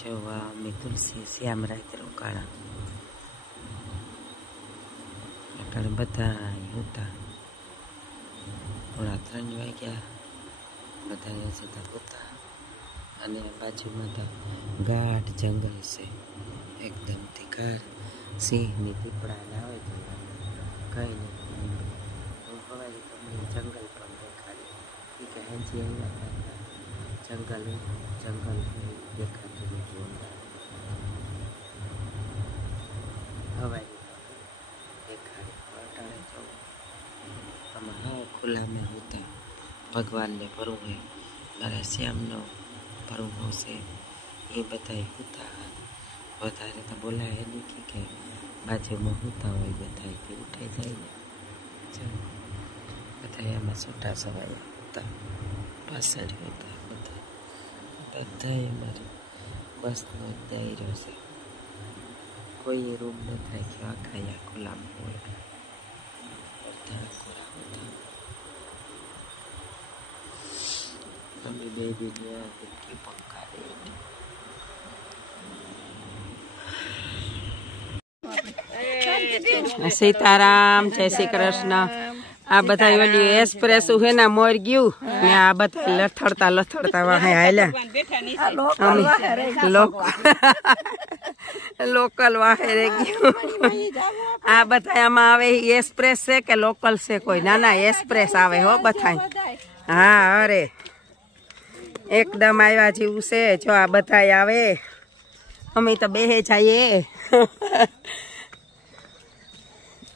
જોવા અમે તુલસી શ્યામ રાત રોકાણા એટલે બધા હતા 3:30 વાગ્યા બધા જતા પોતા અને બાજુમાં તો ગાઢ જંગલ છે એકદમ તીખાર સિંહની પીપળા ના હોય તો કંઈ નહીં હવે તમને જંગલ પણ દેખાડી કે હજી આવ્યા જંગલ દેખાતું નથી હવાઈ દેખાડી અટાણે જવું આમાં હા ખુલ્લામાં હોતા ભગવાનને ભરવું હોય મારા શ્યામનો ભરવું છે એ બધા હોતા વધારે તો બોલાય નથી કે બાજુમાં હોતા હોય બધા કે ઉઠાઈ જાય ને બધા એમાં છૂટા સવાયા હતા પાછળ હતા બધા અમારે બસનો દાયરો છે કોઈ રૂમ ન થાય કે આખા ખુલ્લામાં હોય બધા ખોરા હતા અમે 2 દિન કેટલી પંખા દે સીતારામ જય શ્રી કૃષ્ણ આ બધા ઓલી એક્સપ્રેસ હે ને મોર ગયું ને આ બધા લથડતા વાહે હાલ્યા લોકલ વાહે રે ગયું આ બધા આમાં આવે એક્સપ્રેસ છે કે લોકલ છે કોઈ ના એક્સપ્રેસ આવે હો બધા હા અરે એકદમ આવ્યા જેવું છે જો આ બધા આવે અમે તો બેહે જઈએ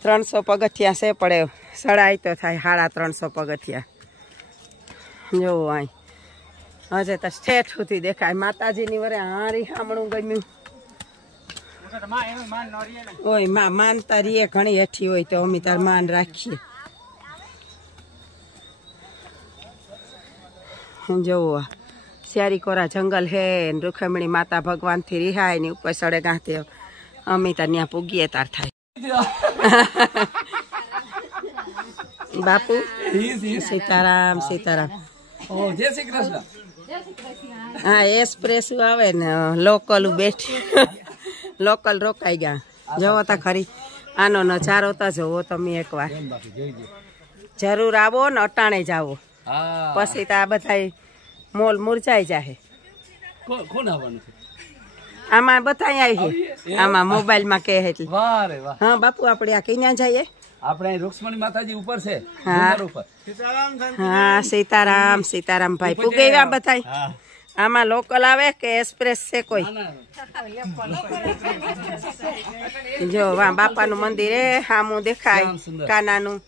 300 પગથિયા છે પડે સડાઈ તો થાય 350 પગથિયા જોવું અહીં હજે તો સ્ટેટ સુધી દેખાય માતાજીની વરે હારી સાંભળું ગમ્યું ઓય માન તારી ઘણી હેઠી હોય તો અમે તાર માન રાખીએ જોવું શિયારી કોરા જંગલ હે રૂખમણી માતા ભગવાન થી રિહાય ને ઉપર સડે ગાંતે અમે તાર ત્યાં પૂગીએ તાર થાય બાપુ સીતારામ સીતારામ જય શ્રી કૃષ્ણ હા એક્સપ્રેસ આવે ને લોકલ બેઠી લોકલ રોકાઈ ગયા જોવો તા ખરી આનો નજારો તો જોવો તમે એકવાર જરૂર આવો ને અટાણે જાવો પછી તો આ બધા મોલ મુરજાઈ જાય આમાં બધા આવી આમાં મોબાઈલ માં કે એટલે હા બાપુ આપણે આ ક્યાં જઈએ આપણે રૂક્ષ્મણી માતાજી ઉપર છે હા સીતારામ સીતારામ ભાઈ પૂગે ગયા બધા આમાં લોકલ આવે કે એક્સપ્રેસ છે કોઈ જો બાપાનું મંદિર એ સામું દેખાય કાનાનું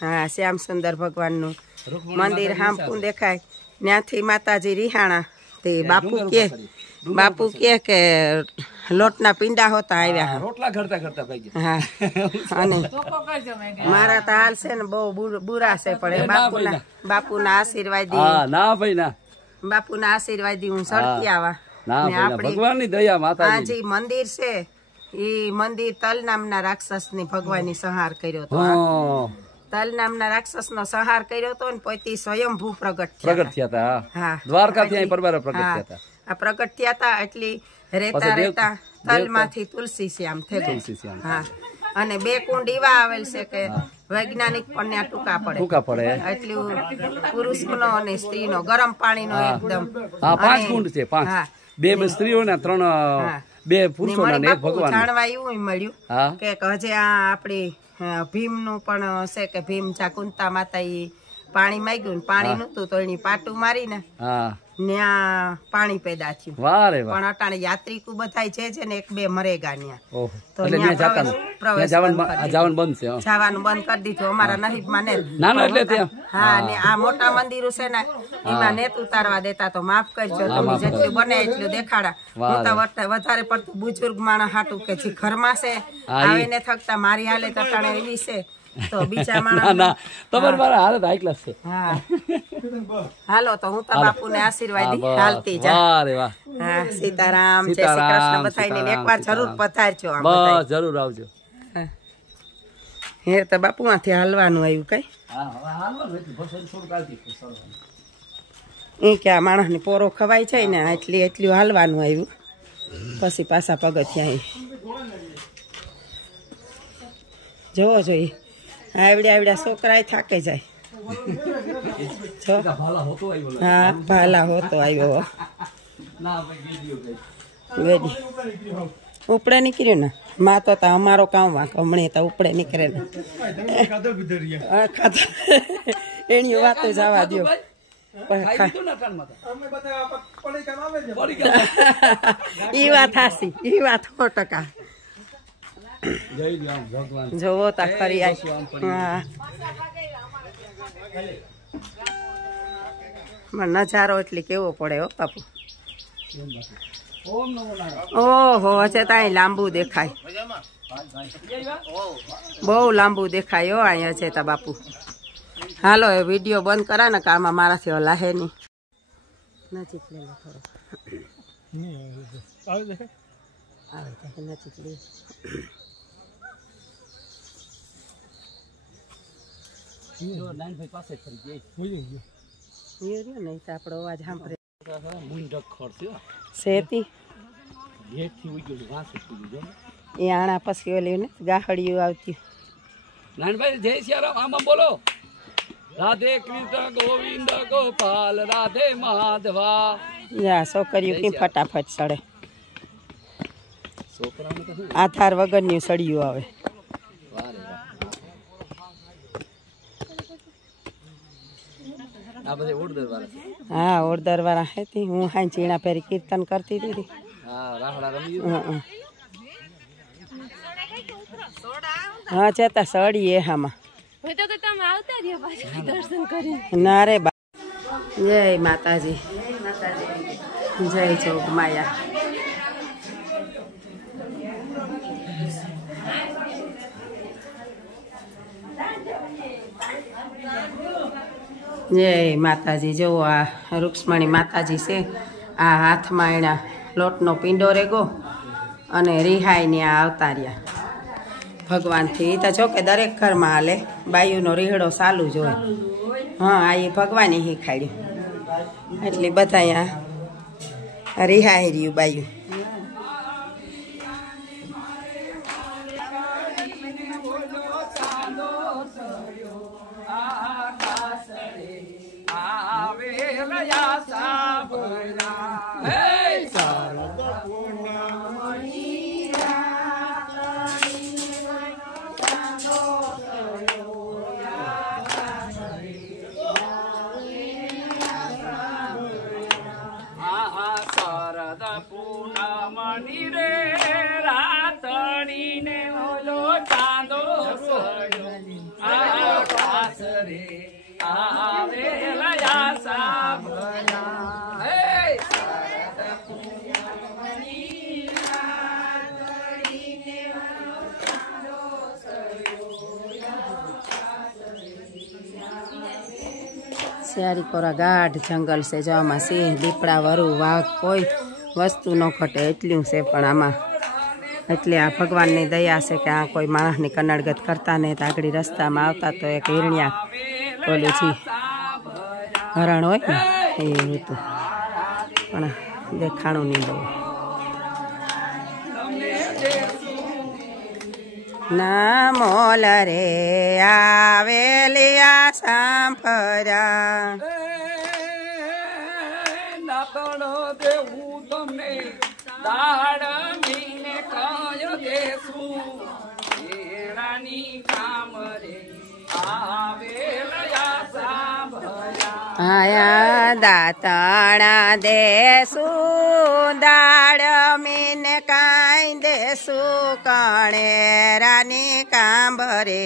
હા શ્યામ સુંદર ભગવાનનું મંદિર સામું દેખાય ત્યાંથી માતાજી રિહાણા તે બાપુ કે લોટના પિંડા હોતા આવ્યા રોટલા ઘડતા હા અને મારા તો હાલ છે ને બહુ બુરા છે પણ બાપુના આશીર્વાદ ના ભાઈ ના બાપુના આશીર્વાદ હું સડતી આવા ભગવાનની દયા માતાજી આ જે મંદિર છે એ મંદિર તલ નામના રાક્ષસ ની ભગવાનની સંહાર કર્યો હતો તલ નામના રાક્ષસ નો સંહાર કર્યો હતો ને પછી સ્વયંભૂ પ્રગટ થયા હતા દ્વારકાથી પરબાર પ્રગટ થયા હતા આ પ્રગટ થયા હતા એટલે રેતા તલ માંથી તુલસી શ્યામ થઈ હા અને 2 કુંડ એવા આવેલ છે કે વૈજ્ઞાનિક પણ ત્યાં ટૂંકા પડે એટલું પુરુષ નો અને સ્ત્રી નો ગરમ પાણી નો એકદમ 5 કુંડ છે 5 2 સ્ત્રીઓ ના 3 2 પુરુષો ના એક ભગવાન જાણવા એવું મળ્યું કે હજે આ આપણી ભીમ નું પણ છે કે ભીમ જા કુંતા માતા ઈ પાણી માંગ્યું પાણી નતું તો એની પાટું મારીને ત્યાં પાણી પેદા થયું પણ અટાણે યાત્રિકો બધા છે ને 1-2 મરેગા ત્યાં તો જવાનું બંધ કરી દીધું અમારા નસીબમાં ને હા ને આ મોટા મંદિરો છે ને એમાં નેત ઉતારવા દેતા તો માફ કરજો તમે જેટલું બને એટલું દેખાડા હું તો વધારે પડતું બુજુર્ગ માણસ હાટું કે જે ઘરમાં છે આવે ને થકતા મારી હાલે તો અટાણે એવી છે તો બીજા માણસ તમારી હાલત હાઈ ક્લાસ છે હા હાલો તો હું તો બાપુને આશીર્વાદ હાલતી જા હા સીતારામ જય શ્રી કૃષ્ણ બધાને એકવાર જરૂર પધારજો બસ જરૂર આવજો હે તો બાપુ માંથી હાલવાનું આવ્યું કઈ એ કે આ માણસને પોરો ખવાય છે ને એટલું હાલવાનું આવ્યું પછી પાછા પગથિયાં જોવો જોઈએ આવડ્યા છોકરા થાકે જાય હા ભાલા હોતો આવ્યો ઉપડે નીકળ્યું ને માં તો અમારો કામ વાંક હમણાં તો ઉપડે નીકળે ને એની વાતો જવા દો ઈ વાત હાસી ઈ વાત 100% જોવો તા ખરી હા નજારો એટલે કેવો પડે હો બાપુ ઓહો છે ત્યાં લાંબુ દેખાય બહુ લાંબુ દેખાય હો અહીંયા છે તા બાપુ હાલો એ વિડીયો બંધ કરા ને કામાં મારાથી હલાહે નહીં નજીક લે લો થોડો નજીક લે નહીં તો આપણો અવાજ સાંભળે શેતી એ આણા પછી ઓલી ને ગાહડિયું આવતી નાનભાઈ જય સિયારામ આમાં બોલો રાધે કૃષ્ણ ગોવિંદ ગોપાલ રાધે માધવા યા છોકરીઓ કેમ ફટાફટ સડે આધાર વગરની સળિયું આવે હા ઓરદર વાળા હતી હું હાઈ ચીણા પહેરી કીર્તન કરતી હતી હા ચેતા સળીએ હામાં ના રે બા જય માતાજી જય જોગ માયા જય માતાજી જુઓ આ રૂક્ષ્મણી માતાજી છે આ હાથમાં એના લોટનો પીંડો રેગો અને રિહાઈને આ અવતાર્યા ભગવાનથી તો જો કે દરેક ઘરમાં હાલે બાયુનો રીહડો ચાલુ જ હોય હા આ એ ભગવાને શીખાડ્યું એટલે બધા અહીંયા રિહાઈ રહ્યું બાયું શિયારી કોરા ગાઢ જંગલ છે જો આમાં સિંહ દીપડા વરુ વાઘ કોઈ વસ્તુ ન ઘટે એટલું છે પણ આમાં એટલે આ ભગવાનની દયા છે કે આ કોઈ માણસની કનડગત કરતા નહીં તો આગળ રસ્તામાં આવતા તો એક હિરણ્યા ઓલું છી હરણ હોય ને એ હતું પણ દેખાણું નહીં બહુ ના મોલ રે આવેલી આ સાંભળ્યા નાતણો દેવું તમને દાડમીને કયો દેશું એરાની કામ રે આવેલા સાંભળ્યા આયા દાતણા દેશું દાડમીને કાંઈ દેશું કણેરાની કાંભરે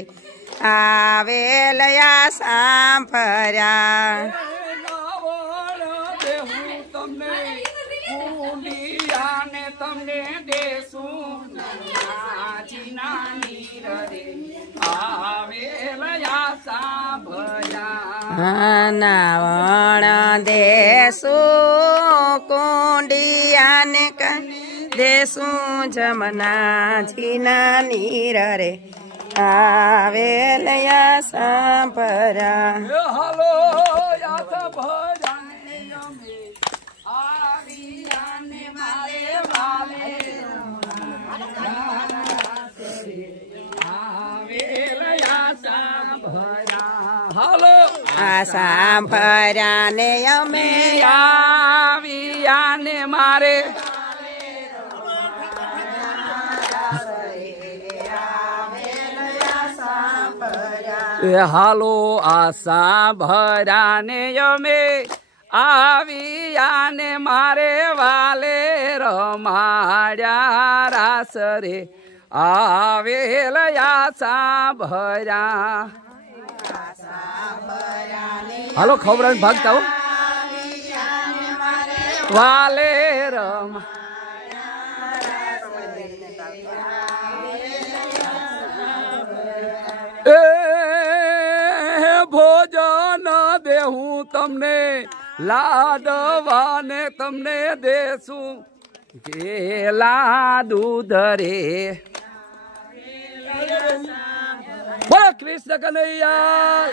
આવેલયા સાંભળ્યા તમને દેશું આવેલા સાંભળ્યા નાવણ દેશું કુંડિયાને દેશું જમના જીના નીર રે આવેલયા સાંભળ્યા હાલો સાંભળ્યા ને અમે આવ્યા ને મારે એ હાલો આ સાંભળ્યા ને અમે આવ્યા ને મારે વાલે રમાડ્યા રાસ રે આવેલ આ સાંભળ્યા. હાલો ખબર ભાગતા હો વાલે રમ એ ભોજન દેહું તમને લાડવાને તમને દેશું કે લાડુ ધરે. બોલો કૃષ્ણ કનૈયા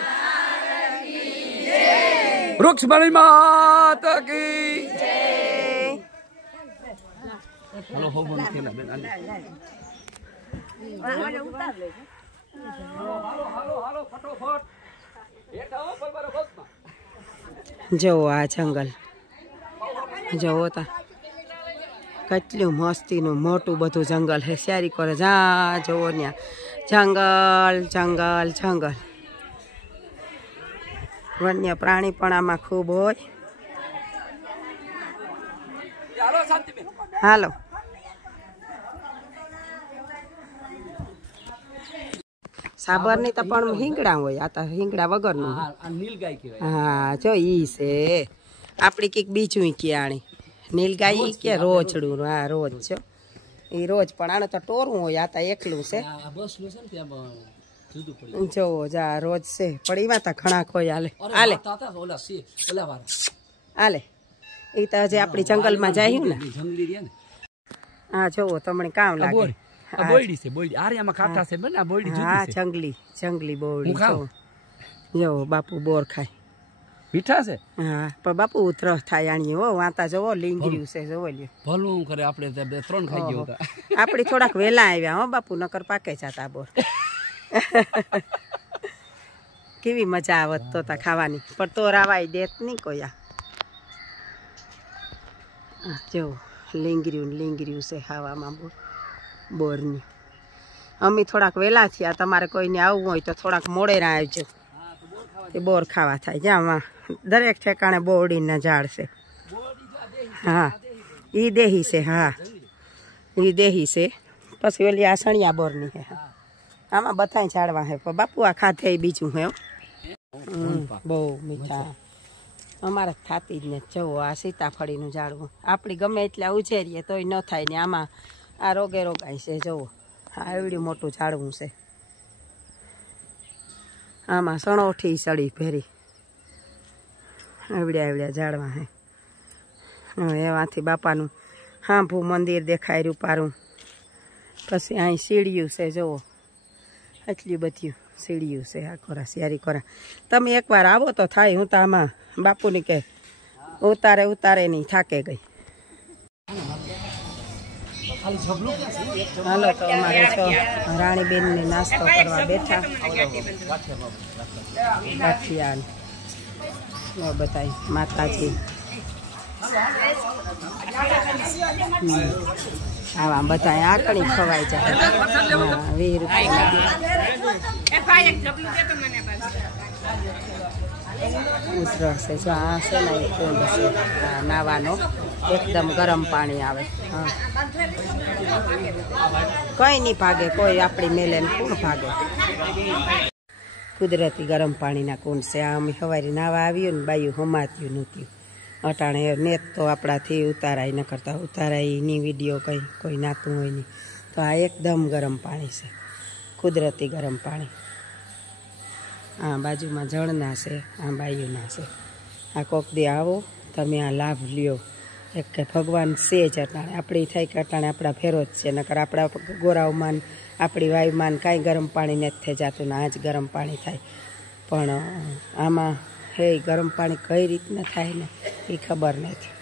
વૃક્ષમણી માત કી. હાલો હો બોલ કેલા બેન હાલો ફટોફટ એટાઓ પર બસમાં. જુઓ આ જંગલ જુઓ તા કેટલું મસ્તીનું મોટું બધું જંગલ હે. શેરી કરે જા જુઓ ત્યાં જંગલ જંગલ જંગલ. વન્ય પ્રાણી પણ આમાં ખૂબ હોય. હાલો સાબરની તો પણ હિંગડા હોય. આ તો હિંગડા વગરનું. હા જો ઈ છે આપડી કઈક બીજું ક્યાણી નીલગાય કે રોજડું. હા રોજ છો એ રોજ પણ આને તો ટોરું હોય. આ તો એકલું છે જોવો જા રોજ છે પણ એમાં તો ઘણા કોઈ હાલે હાલે હાલે. એ તો હજી આપડી જંગલમાં જાય ને. હા જોવો તમને કામ લાગે. હા જંગલી જંગલી બોરડી જોવો બાપુ બોર ખાય મીઠા છે. હા પણ બાપુ ઉતરહ થાય આણીએ હો. વાતા જોવો લીંગર્યું છે જોવો લ્યો. ભલું કરે આપણે 3 ખાઈ ગયો હતા. આપડી થોડાક વેલા આવ્યા હો બાપુ નકર પાકે જાતા બોર. કેવી મજા આવત તો તા ખાવાની પણ તો રાવાય દેત નહીં કોઈ. આ જો લીંગર્યું છે ખાવામાં બોરની. અમે થોડાક વેલા થયા. તમારે કોઈને આવવું હોય તો થોડાક મોડે ના આવજો. એ બોર ખાવા થાય. જ્યાં દરેક ઠેકાણે બોરડીના ઝાડ છે. હા ઈ દેહી છે. હા ઈ દેહી છે. પછી ઓલી આ સણિયા બોરની છે. આમાં બધા ઝાડવા છે પણ બાપુ આ ખાધે બીજું હે. બહુ મીઠા અમારે થાતી જ ને. જવો આ સીતાફળીનું ઝાડવું આપણી ગમે એટલા ઉછેરીએ તોય ન થાય ને. આમાં આ રોગે રોગાય છે. જવો આ એવડું મોટું ઝાડવું છે. આમાં સણોઠી સળી ભેરી એવડ્યા એવડ્યા ઝાડવા હે. એમાંથી બાપાનું હાંભું મંદિર દેખાય રૂપારું. પછી અહીં સીડિયું છે જુઓ એટલી બધી સીડિયું છે. આ કોરા શિયારી કોરા. તમે એકવાર આવો તો થાય. હું તો આમાં બાપુની કે ઉતારે ઉતારે નહીં થાકે ગઈ. હાલો તો અમારે છો રાણીબેનને નાસ્તો કરવા બેઠા. ગાંઠિયા બતાવી માતાજી આવા બધા આકડી ખવાય જાય. 20 રૂપિયા ઉતરશે. જો આ છે ને એ કુંડ છે નાવાનો. એકદમ ગરમ પાણી આવે. હા કઈ નહીં ભાગે કોઈ. આપણી મેલે કોણ ભાગે. કુદરતી ગરમ પાણીના કુંડ છે. આ અમે સવારે નાવા આવ્યું ને બાયું હમાત્યું નહોતું. અટાણે નેત તો આપણાથી ઉતારાય ન કરતા ઉતારાય ની વિડીયો કંઈ કોઈ નાતું હોય નહીં. તો આ એકદમ ગરમ પાણી છે. કુદરતી ગરમ પાણી. આ બાજુમાં જળના છે. આ બાયુના છે. આ કોક દી આવો તમે આ લાભ લ્યો. એક કે ભગવાન છે જ અટાણે. આપણી થાય કે અટાણે આપણા ફેરો જ છે. નકર આપણા ગોરાઓમાં આપણી વાયુમાં કાંઈ ગરમ પાણી નથી થઈ જતું ને આ જ ગરમ પાણી થાય. પણ આમાં હે ગરમ પાણી કઈ રીતના થાય ને એ ખબર નથી.